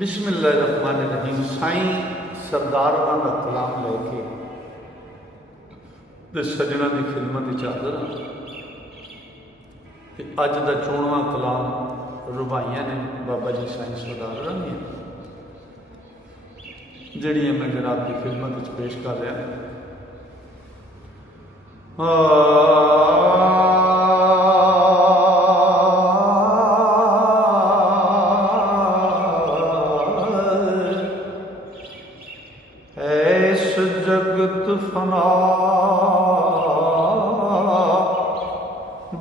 बिस्मिल्लाहिर्रहमानिर्रहीम। साईं सरदार का कलाम लैके तो सजना की खिदमत हाज़र हाँ। अज का 14वां कलाम रुबाइयां ने बाबा जी साईं सरदार दी जड़ियाँ मैं जनाब की खिदमत पेश कर रहा। ऐस जगत फना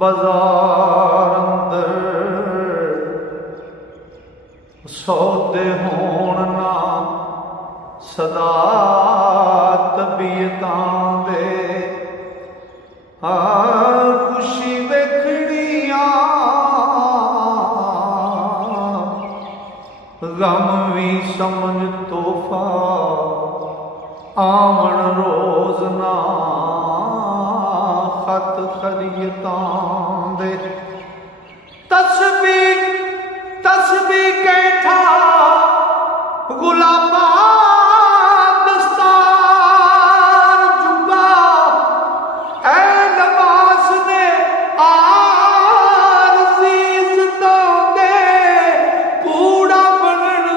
बाजार अंदर सौदे होण ना सदा तबीयतां दे खुशी देखणिया गम भी समझ तोहफा आवन रोज ना खत खरीतां दे तस्बी कैठा गुलाबा दस्तार जुबा ऐ लबास ने आरज़ीज़ दे कूड़ा बनन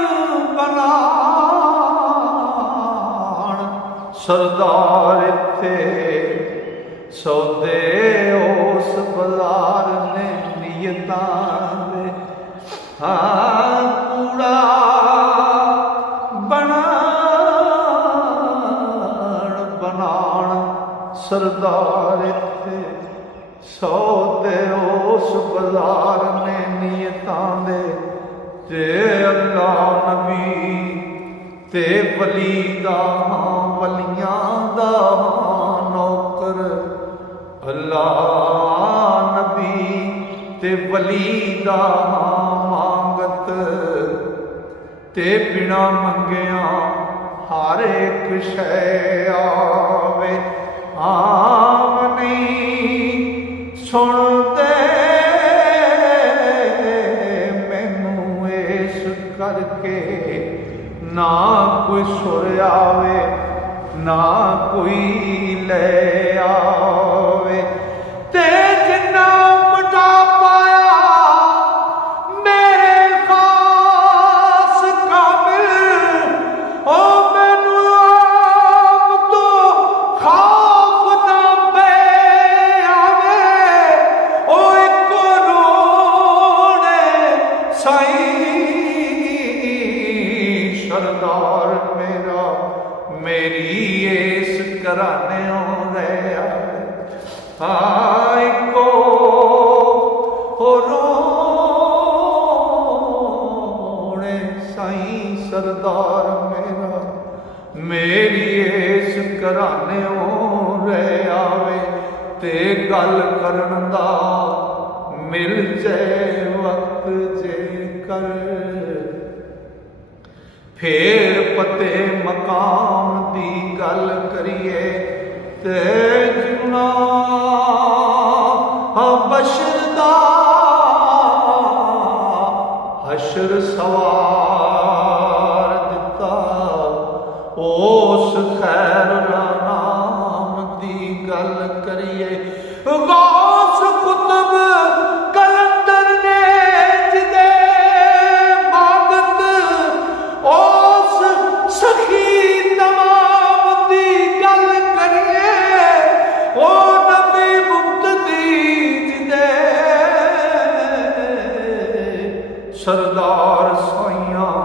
बनाण सरदार थे सौदे उस बाजार ने नियतां दे कूड़ा बनाण सरदार थे सौदे उस बाजार ने नियतां दे ते अल्लाह नबी ते वली दा वलियां दा नौकर अल्लाह नबी ते वली दा मांगत ते बिना मंगिया हर एक शै आवे आमनी सुन दे मैनू इस करके ना कोई सुर आवे ना कोई ले आवे ते जिन्ना मटा पाया मेरे खास काबिल ओ मैनू आप तो खौफ ना पे आवे ओ एक रोने साईं सरदार मेरा मेरी इस घराने रहा को रोने साईं सरदार मेरा मेरी इस घराने रह आवे ते गल करन दा मिल जाए वक्त जे कर फिर पते मकाम दी गल करिए ते जुना बशर दा हशर सवार दिता उस खैर नाम दी गल करिए गौस कुतुब कलंदर ने जिदे मागत उस सखी तमाम दी गल करिए ओ नबी मुक्त दी जिदे सरदार साइयां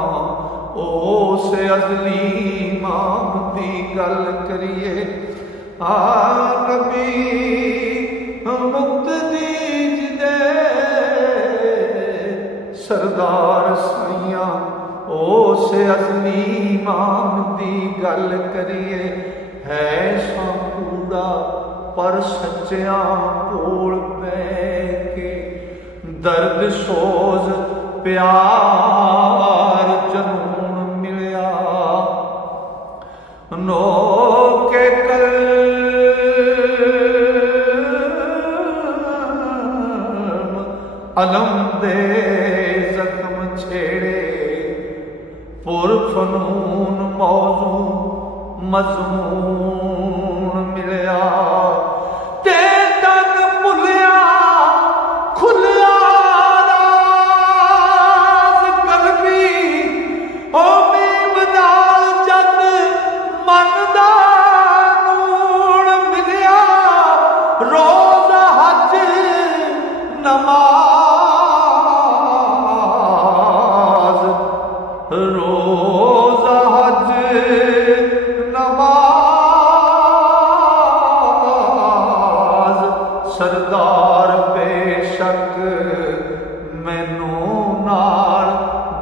उस अजली इमाम दी गल करिए नबी मुक्त दी जिदे सरदार साइयां उस अजली इमाम दी गल करिए है कूड़ा पर सच्चियां कोल बैठ के दर्द सोज प्यार जनून मिलिया नो के कल अलम दे जख्म छेड़े पुरफनून मौजू मजमून मिलया ते तन भुलिया खुलिया राज कलबी ओ मीम नाल जग मन दा नून मिलया रोज़ हज नमाज रोज़ हज नमाज सरदार बेशक मैनू नाल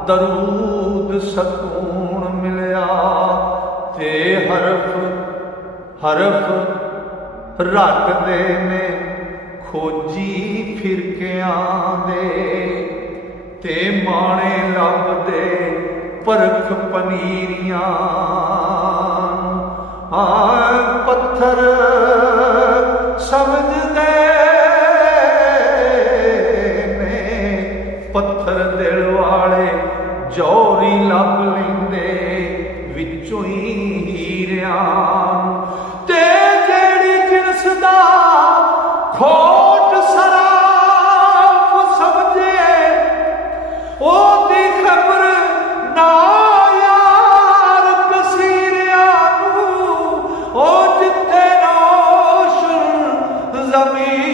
दरूद सकून मिलया ते हरफ हरफ रटदे ने खोजी फिरकियां दे ते माणे लभदे परख पनीरियां पत्थर समझदे ने पत्थर दिल वाले जौहरी लभ लेंदे विचों ही हीरियां ते जेड़ी जिनस दा खोट सराफ समझे ओ दी खबर ना यार कसीरियां ओ जिथे रोशन ज़मीर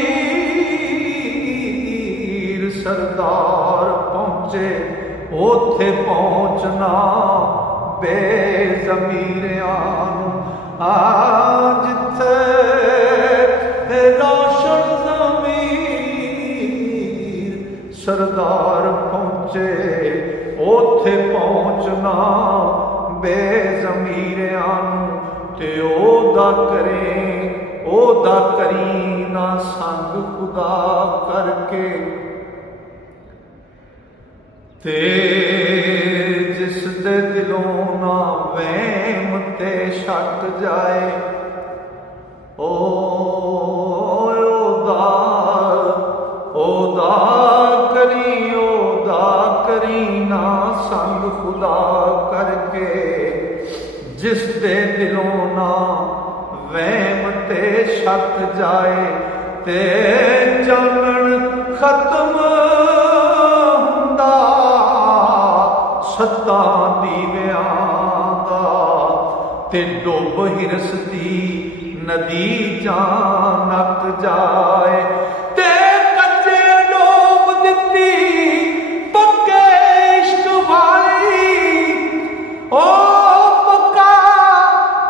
सरदार पहुंचे ओथे पहुंचना बेज़मीरियां जिथे रोशन ज़मीर सरदार पहुंचे ओथे पहुंचना बेज़मीरियां ते ओदा करी ना संग खुदा करके ते जिस दे दिलों ना वहम ते शक जाए ओदा करी ना संग खुदा करके जिस दे दिलों ना वहम ते शक जाए ते चानण खत्म हुंदा सत्ता दीवियां दा ते डुब हिरस दी नदी जानक जाए ते कच्चे डोब दित्ती पक्के इश्क वाली ओ पक्का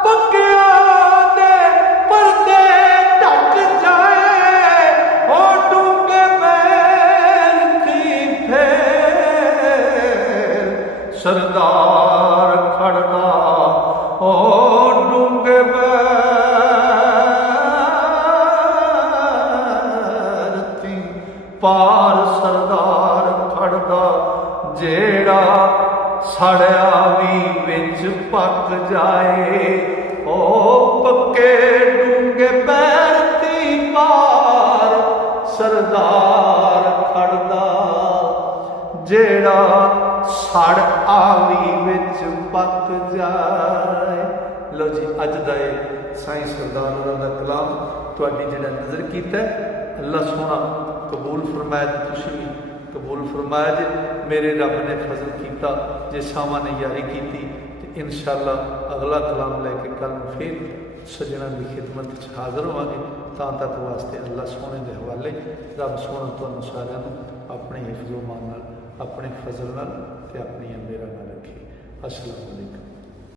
पक्कियां दे पर्दे ढक जाए ओ डूंगे मैल थी फेर सरदार खड़दा ओ डूंगे पार सरदार खड़दा जेड़ा सड़िया भी विच पक जाए ओ पक्के डूंगे पैर ती पार सरदार खड़दा जेड़ा सड़ आवी विच पक जाए। लो जी अज दा साईं सरदार होरां दा कलाम तुहाडी जिहड़ा नज़र कीता अल्लाह सोहना कबूल फरमाया जी, तुसीं भी कबूल फरमाया जी। मेरे रब ने फजल किया जे सावां ने यारी की तो इंशाअल्लाह अगला कलाम लैके कल फिर सजना की खिदमत हाज़र होवांगे। तां तक वास्ते अल्लाह सोहने के हवाले रब सोहना तुहानूं सारिआं नूं अपने हिफ्ज़ो मान नाल अपने फजल नाल ते अपनी मेहरां नाल रखे। अस्सलाम वालेकुम।